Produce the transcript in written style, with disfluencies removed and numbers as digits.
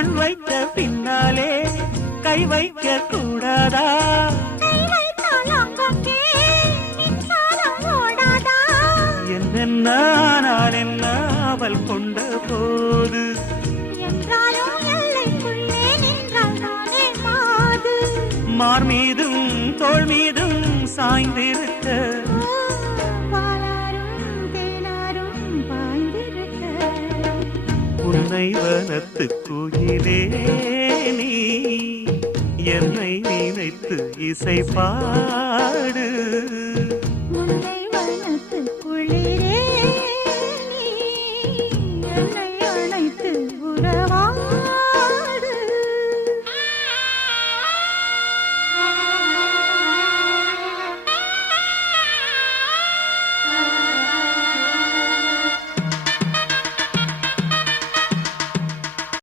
கண் வைத்த பின்னாலே கை வைக்க கூடாதா? என்னென்ன நான் என்ன அவள் கொண்ட போது மார் மீதும் தோள் மீதும் சாய்ந்திருக்க உன்னை வனத்து குயிலே நீ என்னை நினைத்து இசை பாடு. குளிரே நீ என்னை